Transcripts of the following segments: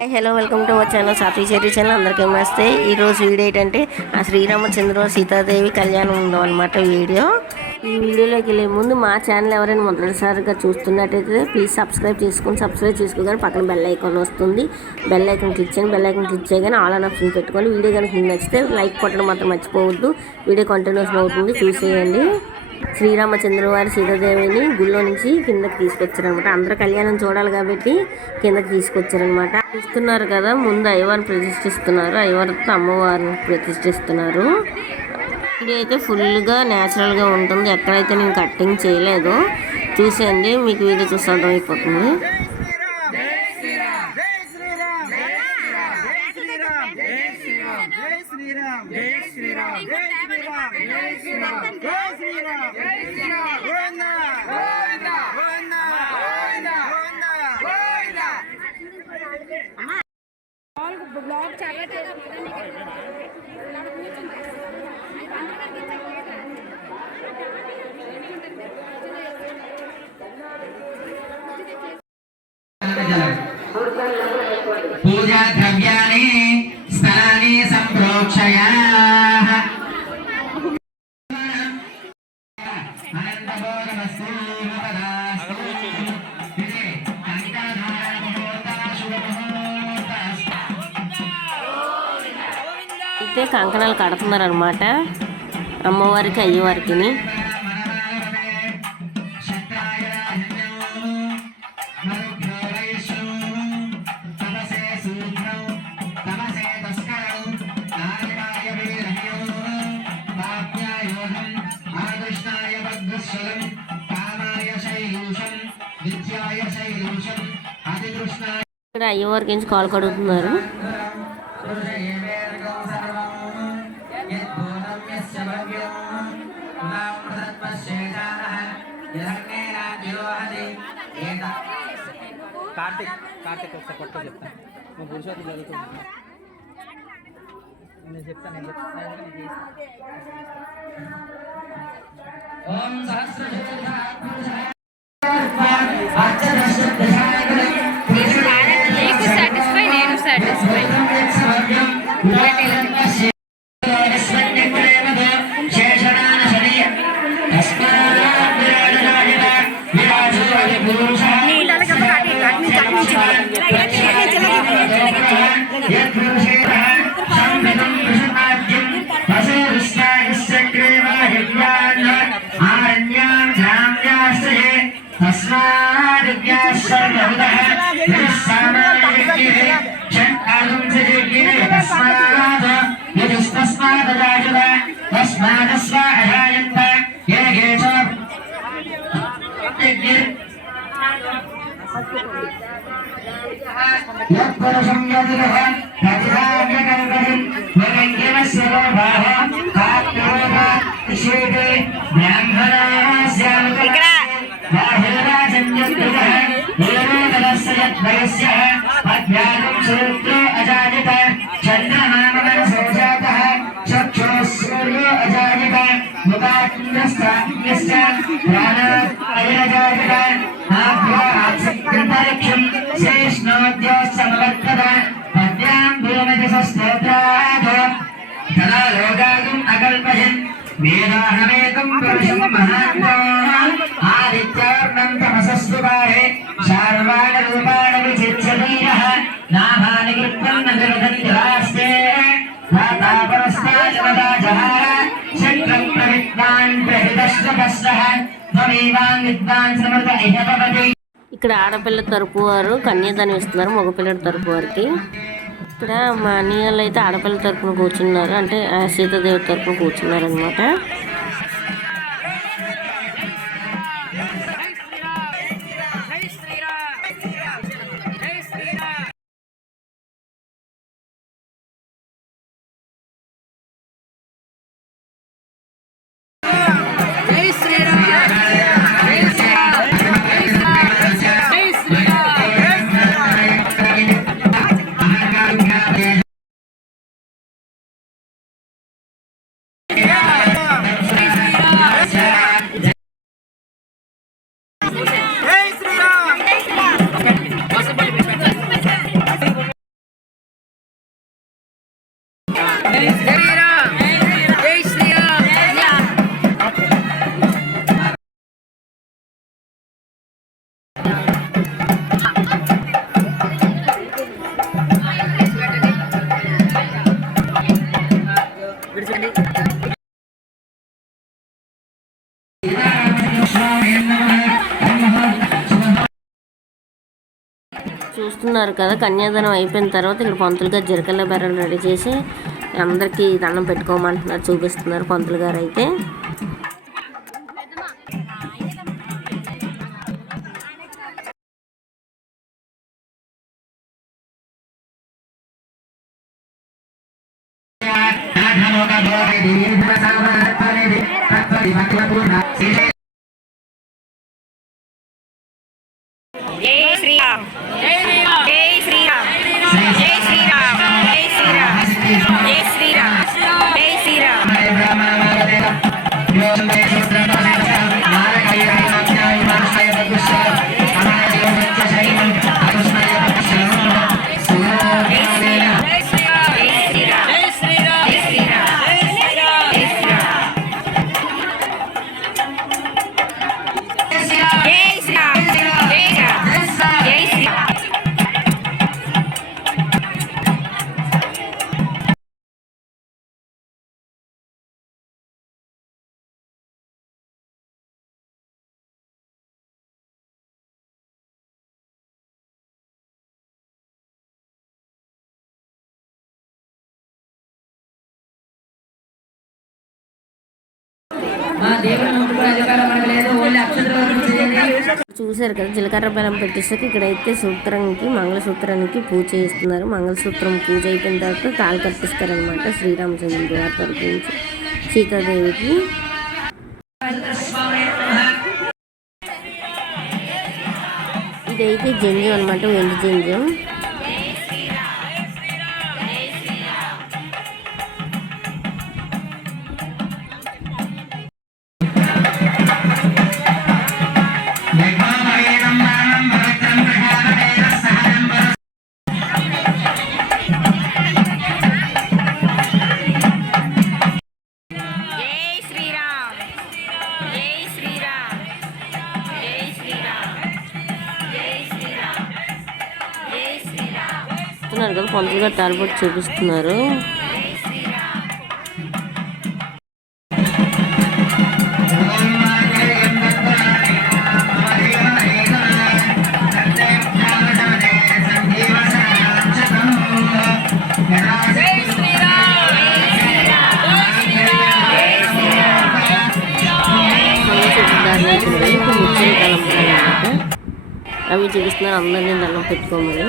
Hello welcome to our channel సాఫీ చెరీ channel. అందరికీ నమస్తే. ఈరోజు వీడియో ఏంటంటే ఆ శ్రీరామచంద్ర సీతాదేవి కళ్యాణం ఉందాం అనమాట వీడియో. ఈ వీడియోలోకి వెళ్ళే ముందు మా ఛానల్ ఎవరైనా మొదటిసారిగా చూస్తున్నట్టయితే ప్లీజ్ సబ్స్క్రైబ్ చేసుకోగానే పక్కన బెల్ ఐకాన్ వస్తుంది. బెల్ ఐకాన్ క్లిక్ చేయండి. బెల్ ఐకాన్ క్లిక్ చేయగానే ఆల్ అన్ ఆప్షన్ పెట్టుకొని వీడియో కనుక మీకు నచ్చితే లైక్ కొట్టడం మాత్రం మర్చిపోవద్దు. వీడియో కంటిన్యూస్ అవుతుంది, చూసేయండి. శ్రీరామచంద్ర వారి సీతాదేవిని గుళ్ళో నుంచి కిందకి తీసుకొచ్చారనమాట. అందరూ కళ్యాణం చూడాలి కాబట్టి కిందకి తీసుకొచ్చారనమాట. చూస్తున్నారు కదా, ముందు అయ్యవారిని ప్రతిష్ఠిస్తున్నారు. అయ్యవారితో అమ్మవారిని ప్రతిష్ఠిస్తున్నారు. ఇది అయితే ఫుల్గా న్యాచురల్గా ఉంటుంది. ఎక్కడైతే నేను కట్టింగ్ చేయలేదు, చూసేయండి, మీకు వీడియో చూస్తే అర్థమైపోతుంది. పూజా ద్రవ్యాన్ని స్నాని సంప్రోక్షయ అయితే కంకణాలు కడుతున్నారు అనమాట అమ్మవారికి అయ్యవారికి. ఇక్కడ అయ్యవారికి నుంచి కాలు కడుగుతున్నారు. కార్తిక్ ఒకసారి కొట్ట చెప్తాను. నువ్వు పురుషోత్తం చదువుతుంది, నేను చెప్తాను. వేదాహమేకం పురుషం మహాత్మాన్ ఆదిత్యార్ణం తమసస్సువాహే శార్వాణ రూపాణ విచిత్యదీయః నామాని కృత్యం నగరధన్యవాస్తే వాతాపరస్తాజనదాజహార శక్రం ప్రవిద్వాన్ ప్రహితశ్వపస్సః త్వమేవాన్ విద్వాన్ సమృత ఇహ భవతి. ఇక్కడ ఆడపిల్ల తరపు వారు కన్యాదానం ఇస్తున్నారు మగపిల్లల తరపు వారికి. ఇక్కడ మా అన్నయ్యలు అయితే ఆడపిల్ల తరపున కూర్చున్నారు, అంటే సీతాదేవి తరపున కూర్చున్నారు అనమాట. చూస్తున్నారు కదా, కన్యాదానం అయిపోయిన తర్వాత ఇక్కడ పంతులు గారు జీలకర్ర బెర్రలు రెడీ చేసి అందరికీ దండం పెట్టుకోమంటున్నారు, చూపిస్తున్నారు పంతులు గారు అయితే. జై శ్రీరామ్ జై శ్రీరామ్ జై శ్రీరామ్ జై శ్రీరామ్ జై శ్రీరామ్ జై శ్రీరామ్ జై శ్రీరామ్ చూశారు కదా, జీలకర్ర బెల్లం పెట్టేసాక ఇక్కడైతే సూత్రానికి మంగళసూత్రానికి పూజ చేస్తున్నారు. మంగళసూత్రం పూజ అయిపోయిన తర్వాత తాళి కట్టిస్తారనమాట శ్రీరామచంద్రుడి వారి తరపు నుంచి సీతాదేవికి. ఇదైతే జంజం అనమాట, వెండి జంజం. చూస్తున్నారు కదా, పంతులు గారు తాలిబొట్టు చూపిస్తున్నారు. అవి చూపిస్తున్నారు, అందరినీ దండం పెట్టుకోమని.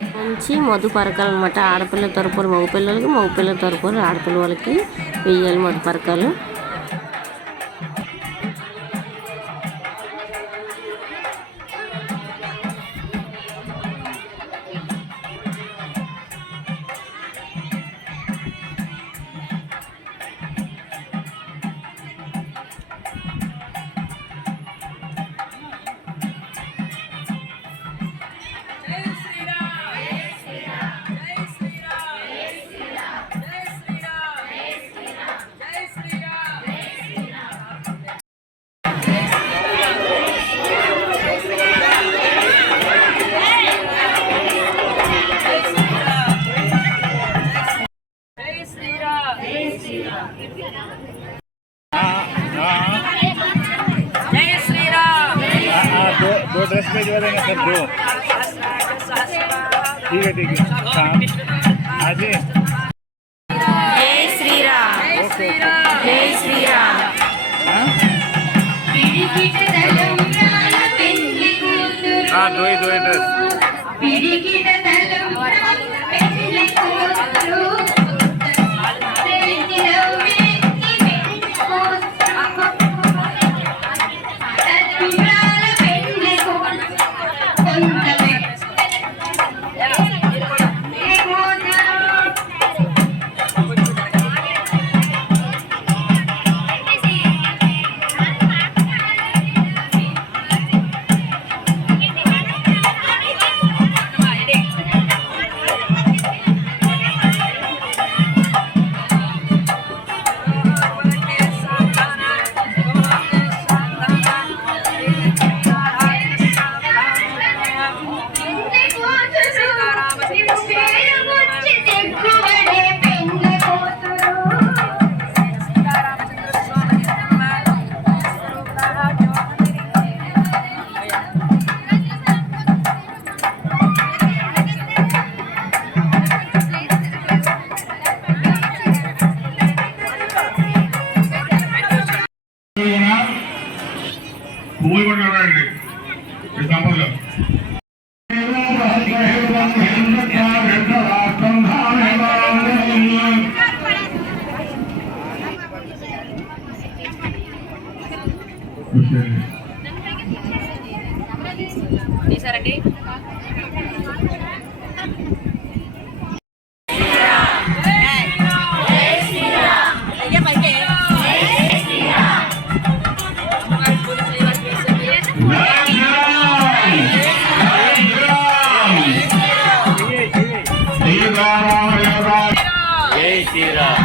మంచి మధు పరకాలు అనమాట, ఆడపిల్ల తరపులు మగపిల్లలకి, మగపిల్లల తరపులు ఆడపిల్ల వాళ్ళకి వెయ్యాలి మధు పరకాలు. दो ड्रेस भेजवा देना सर, दो। ठीक है हाँ जी। जय श्री राम जय श्री राम। हाँ दो ही ड्रेस। పువ్వులు కూడా నిలబడండి ఈ దంపతులు. తీసారండి. జై శ్రీరామ్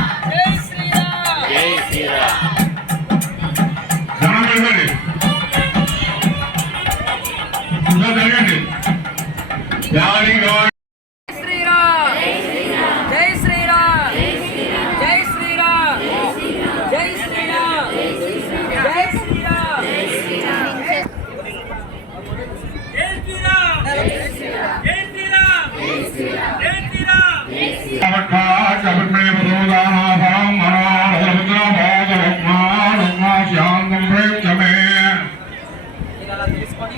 జై శ్రీరామ్ ధనం జరగండి, ఇంకా జరగండి. జాలి గౌరవ శ్రీరామ్ జై శ్రీరామ్ జై శ్రీరామ్ జై శ్రీరామ్ జై శ్రీరామ్ శాంతం ప్రేక్షమే. ఇలా తీసుకొని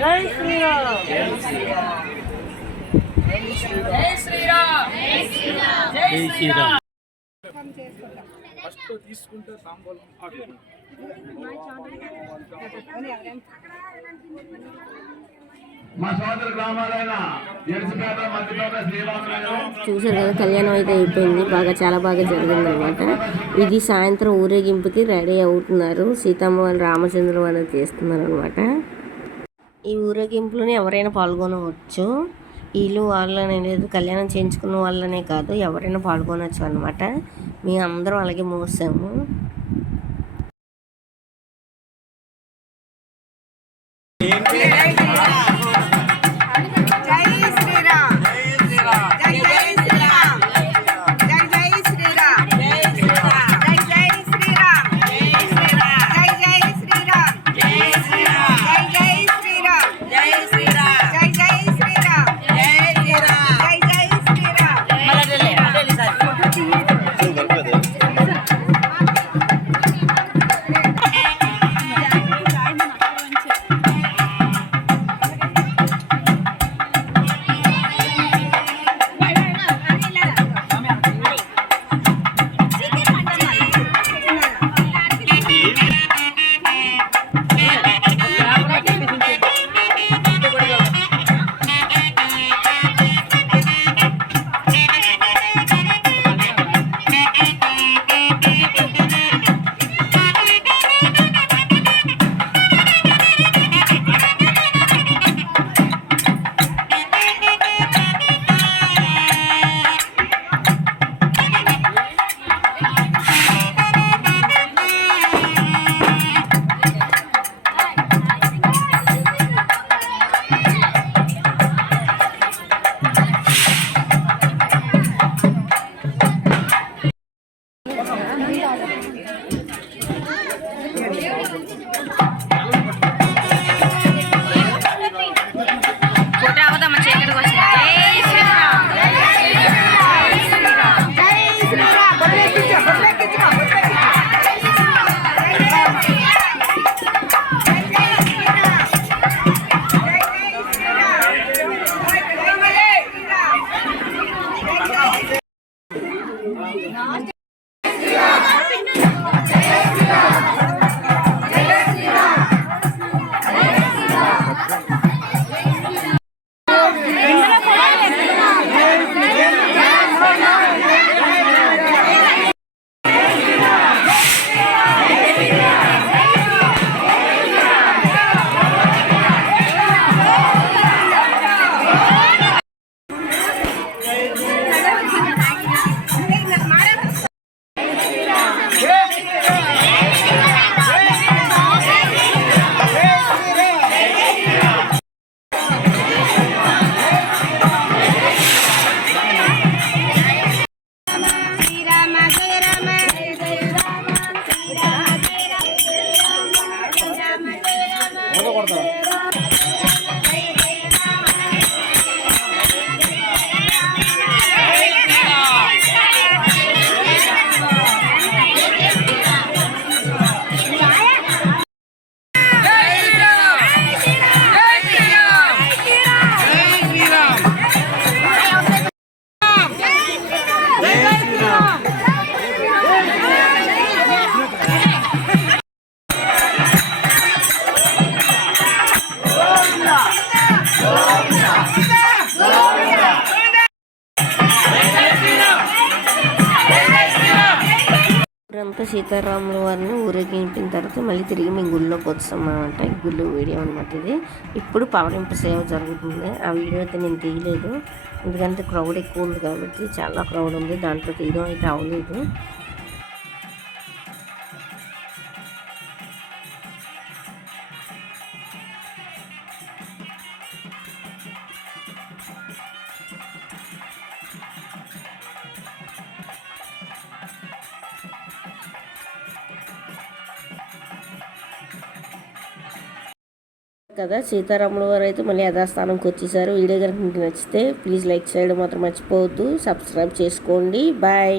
జై శ్రీరామ్ జై శ్రీరామ్ జై శ్రీరామ్ మా సోదర గ్రామాలైన ఎరుసపేట, మధ్యపేట, శ్రీరామనగరం చూసారు కదా, కళ్యాణం అయితే అయిపోయింది. చాలా బాగా జరిగింది అనమాట. ఇది సాయంత్రం ఊరేగింపుకి రెడీ అవుతున్నారు. సీతమ్మ వాళ్ళు రామచంద్ర వాళ్ళు తీస్తున్నారు అనమాట. ఈ ఊరేగింపులోనే ఎవరైనా పాల్గొనవచ్చు. వీళ్ళు వాళ్ళనే లేదు, కళ్యాణం చేయించుకున్న వాళ్ళనే కాదు, ఎవరైనా పాల్గొనవచ్చు అనమాట. మేము అందరం అలాగే మోసాము. తర్వాత సీతారాముల వారిని ఊరేగింపిన తర్వాత మళ్ళీ తిరిగి మేము గుళ్ళోకి వస్తామన్నమాట. ఈ గుళ్ళు వీడియో అనమాట ఇది. ఇప్పుడు పవరింపు సేవ జరుగుతుంది. ఆ వీడియో అయితే నేను తీయలేదు, ఎందుకంటే క్రౌడ్ ఎక్కువ ఉంది కాబట్టి, చాలా క్రౌడ్ ఉంది, దాంట్లో తీయడం అయితే అవ్వలేదు. కదా సీతారాముల వారు అయితే మళ్ళీ యథాస్థానంకి వచ్చేసారు. వీడియో కనుక మీకు నచ్చితే ప్లీజ్ లైక్ చేయడం మాత్రం మర్చిపోవద్దు, సబ్స్క్రైబ్ చేసుకోండి. బాయ్.